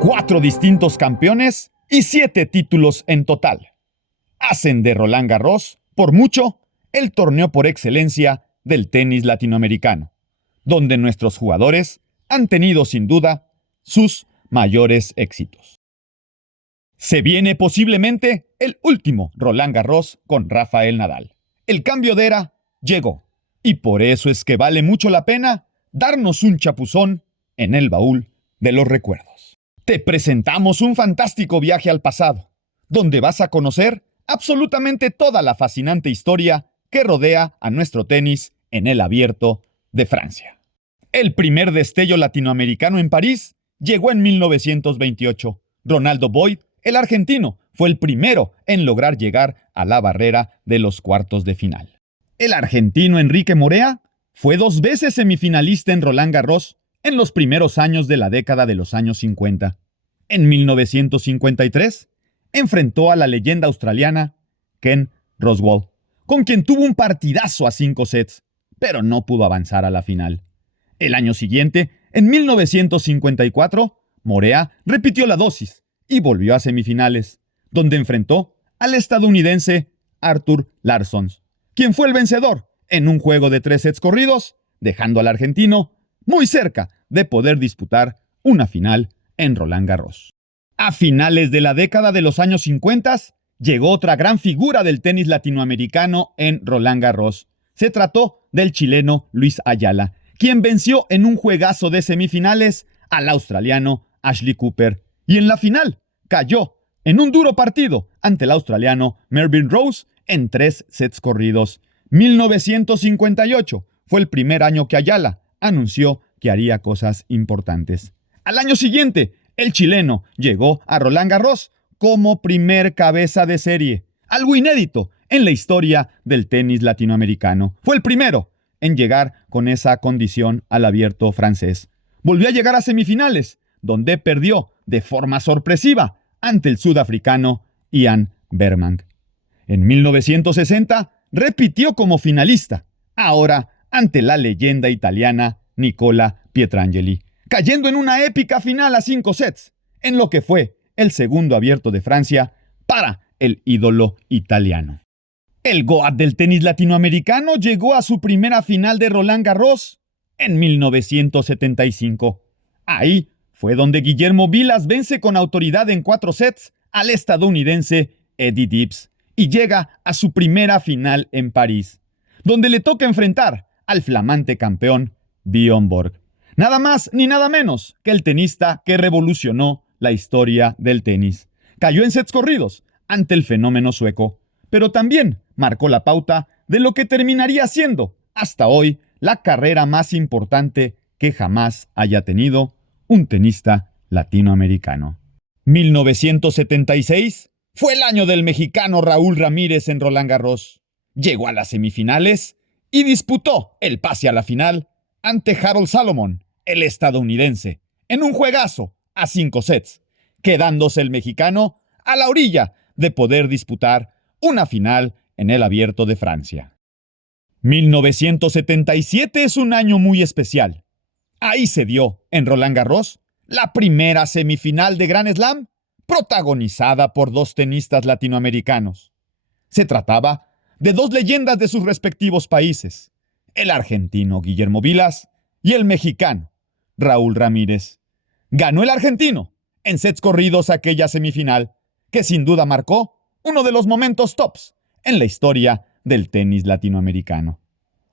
4 distintos campeones y 7 títulos en total. Hacen de Roland Garros, por mucho, el torneo por excelencia del tenis latinoamericano, donde nuestros jugadores han tenido sin duda sus mayores éxitos. Se viene posiblemente el último Roland Garros con Rafael Nadal. El cambio de era llegó, y por eso es que vale mucho la pena darnos un chapuzón en el baúl de los recuerdos. Te presentamos un fantástico viaje al pasado, donde vas a conocer absolutamente toda la fascinante historia que rodea a nuestro tenis en el Abierto de Francia. El primer destello latinoamericano en París llegó en 1928. Ronaldo Boyd, el argentino, fue el primero en lograr llegar a la barrera de los cuartos de final. El argentino Enrique Morea fue 2 veces semifinalista en Roland Garros en los primeros años de la década de los años 50. En 1953, enfrentó a la leyenda australiana Ken Roswell, con quien tuvo un partidazo a 5 sets, pero no pudo avanzar a la final. El año siguiente, en 1954, Morea repitió la dosis y volvió a semifinales, donde enfrentó al estadounidense Arthur Larson, quien fue el vencedor en un juego de 3 sets corridos, dejando al argentino muy cerca de poder disputar una final en Roland Garros. A finales de la década de los años 50, llegó otra gran figura del tenis latinoamericano en Roland Garros. Se trató del chileno Luis Ayala, quien venció en un juegazo de semifinales al australiano Ashley Cooper, y en la final cayó en un duro partido ante el australiano Mervyn Rose en 3 sets corridos. 1958 fue el primer año que Ayala anunció que haría cosas importantes. Al año siguiente, el chileno llegó a Roland Garros como primer cabeza de serie, algo inédito en la historia del tenis latinoamericano. Fue el primero en llegar con esa condición al Abierto francés. Volvió a llegar a semifinales, donde perdió de forma sorpresiva ante el sudafricano Ian Bergman. En 1960 repitió como finalista, ahora ante la leyenda italiana Nicola Pietrangeli, cayendo en una épica final a 5 sets, en lo que fue el segundo Abierto de Francia para el ídolo italiano. El GOAT del tenis latinoamericano llegó a su primera final de Roland Garros en 1975. Ahí fue donde Guillermo Vilas vence con autoridad en 4 sets al estadounidense Eddie Dibbs y llega a su primera final en París, donde le toca enfrentar al flamante campeón Björn Borg. Nada más ni nada menos que el tenista que revolucionó la historia del tenis. Cayó en sets corridos ante el fenómeno sueco, pero también marcó la pauta de lo que terminaría siendo, hasta hoy, la carrera más importante que jamás haya tenido un tenista latinoamericano. 1976 fue el año del mexicano Raúl Ramírez en Roland Garros. Llegó a las semifinales y disputó el pase a la final ante Harold Salomon, el estadounidense, en un juegazo a 5 sets, quedándose el mexicano a la orilla de poder disputar una final en el Abierto de Francia. 1977 es un año muy especial. Ahí se dio, en Roland Garros, la primera semifinal de Grand Slam, protagonizada por 2 tenistas latinoamericanos. Se trataba de 2 leyendas de sus respectivos países, el argentino Guillermo Vilas y el mexicano Raúl Ramírez. Ganó el argentino en sets corridos aquella semifinal, que sin duda marcó uno de los momentos tops en la historia del tenis latinoamericano.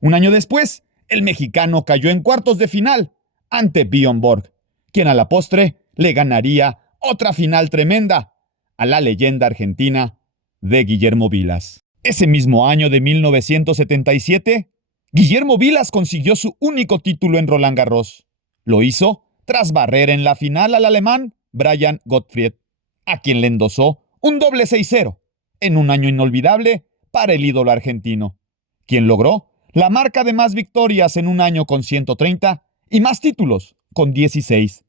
Un año después, el mexicano cayó en cuartos de final ante Björn Borg, quien a la postre le ganaría otra final tremenda a la leyenda argentina de Guillermo Vilas. Ese mismo año de 1977, Guillermo Vilas consiguió su único título en Roland Garros. Lo hizo tras barrer en la final al alemán Brian Gottfried, a quien le endosó un doble 6-0 en un año inolvidable para el ídolo argentino, quien logró la marca de más victorias en un año con 130 y más títulos con 16.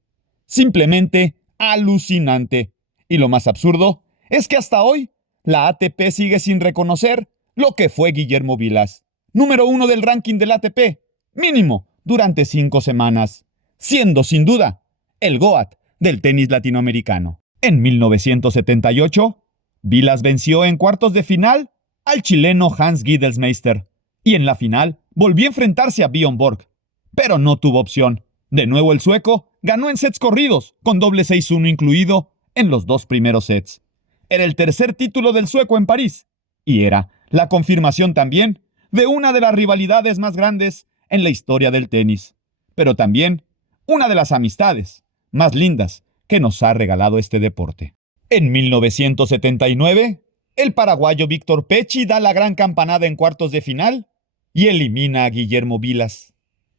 Simplemente alucinante. Y lo más absurdo es que hasta hoy la ATP sigue sin reconocer lo que fue Guillermo Vilas, número 1 del ranking del ATP, mínimo durante 5 semanas, siendo sin duda el GOAT del tenis latinoamericano. En 1978, Vilas venció en cuartos de final al chileno Hans Giedelsmeister y en la final volvió a enfrentarse a Björn Borg, pero no tuvo opción. De nuevo el sueco ganó en sets corridos, con doble 6-1 incluido en los dos primeros sets. Era el tercer título del sueco en París y era la confirmación también de una de las rivalidades más grandes en la historia del tenis, pero también una de las amistades más lindas que nos ha regalado este deporte. En 1979, el paraguayo Víctor Pecci da la gran campanada en cuartos de final y elimina a Guillermo Vilas.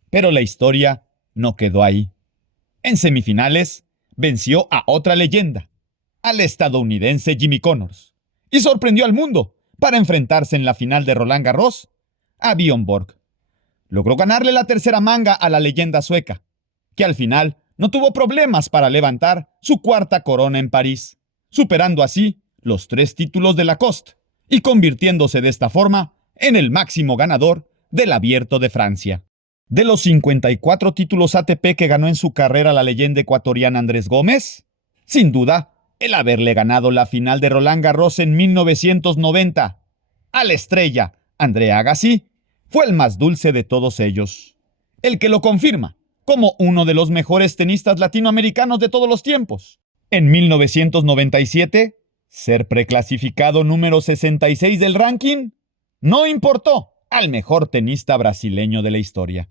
Pero la historia no quedó ahí. En semifinales, venció a otra leyenda, al estadounidense Jimmy Connors, y sorprendió al mundo para enfrentarse en la final de Roland Garros a Björn Borg. Logró ganarle la tercera manga a la leyenda sueca, que al final no tuvo problemas para levantar su cuarta corona en París, superando así los 3 títulos de Lacoste y convirtiéndose de esta forma en el máximo ganador del Abierto de Francia. De los 54 títulos ATP que ganó en su carrera la leyenda ecuatoriana Andrés Gómez, sin duda, el haberle ganado la final de Roland Garros en 1990 a la estrella André Agassi fue el más dulce de todos ellos, el que lo confirma como uno de los mejores tenistas latinoamericanos de todos los tiempos. En 1997, ser preclasificado número 66 del ranking no importó al mejor tenista brasileño de la historia.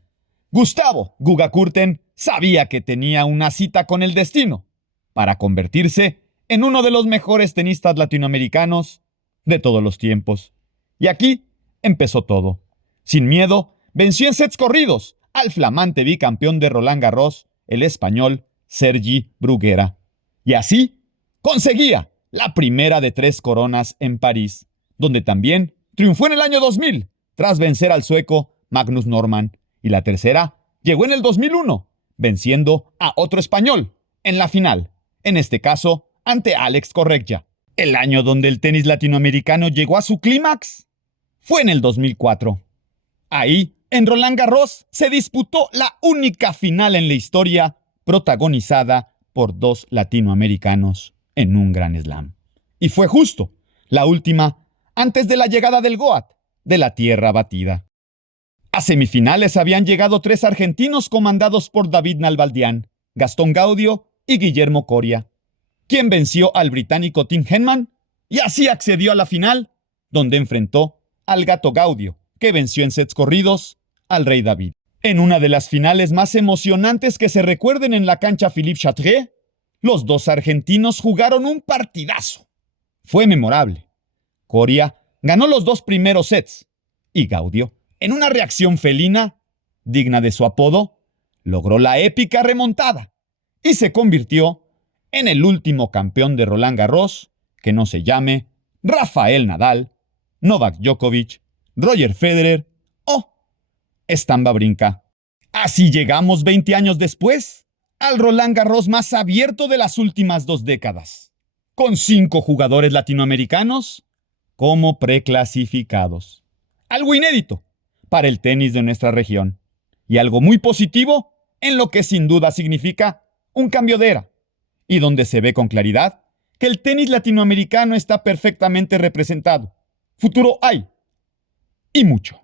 Gustavo Guga Kurten sabía que tenía una cita con el destino para convertirse en uno de los mejores tenistas latinoamericanos de todos los tiempos. Y aquí empezó todo. Sin miedo, venció en sets corridos al flamante bicampeón de Roland Garros, el español Sergi Bruguera. Y así conseguía la primera de 3 coronas en París, donde también triunfó en el año 2000, tras vencer al sueco Magnus Norman, y la tercera llegó en el 2001, venciendo a otro español en la final, en este caso ante Alex Correggia. El año donde el tenis latinoamericano llegó a su clímax fue en el 2004. Ahí, en Roland Garros, se disputó la única final en la historia protagonizada por 2 latinoamericanos en un Grand Slam. Y fue justo la última antes de la llegada del GOAT de la tierra batida. A semifinales habían llegado 3 argentinos comandados por David Nalbandián, Gastón Gaudio y Guillermo Coria, quien venció al británico Tim Henman y así accedió a la final, donde enfrentó al Gato Gaudio, que venció en sets corridos al Rey David. En una de las finales más emocionantes que se recuerden en la cancha Philippe Chatrier, los 2 argentinos jugaron un partidazo. Fue memorable. Coria ganó los 2 primeros sets y Gaudio, en una reacción felina, digna de su apodo, logró la épica remontada y se convirtió en el último campeón de Roland Garros que no se llame Rafael Nadal, Novak Djokovic, Roger Federer o Stan Wawrinka. Así llegamos 20 años después al Roland Garros más abierto de las últimas 2 décadas, con 5 jugadores latinoamericanos como preclasificados. Algo inédito para el tenis de nuestra región y algo muy positivo en lo que sin duda significa un cambio de era y donde se ve con claridad que el tenis latinoamericano está perfectamente representado. Futuro hay y mucho.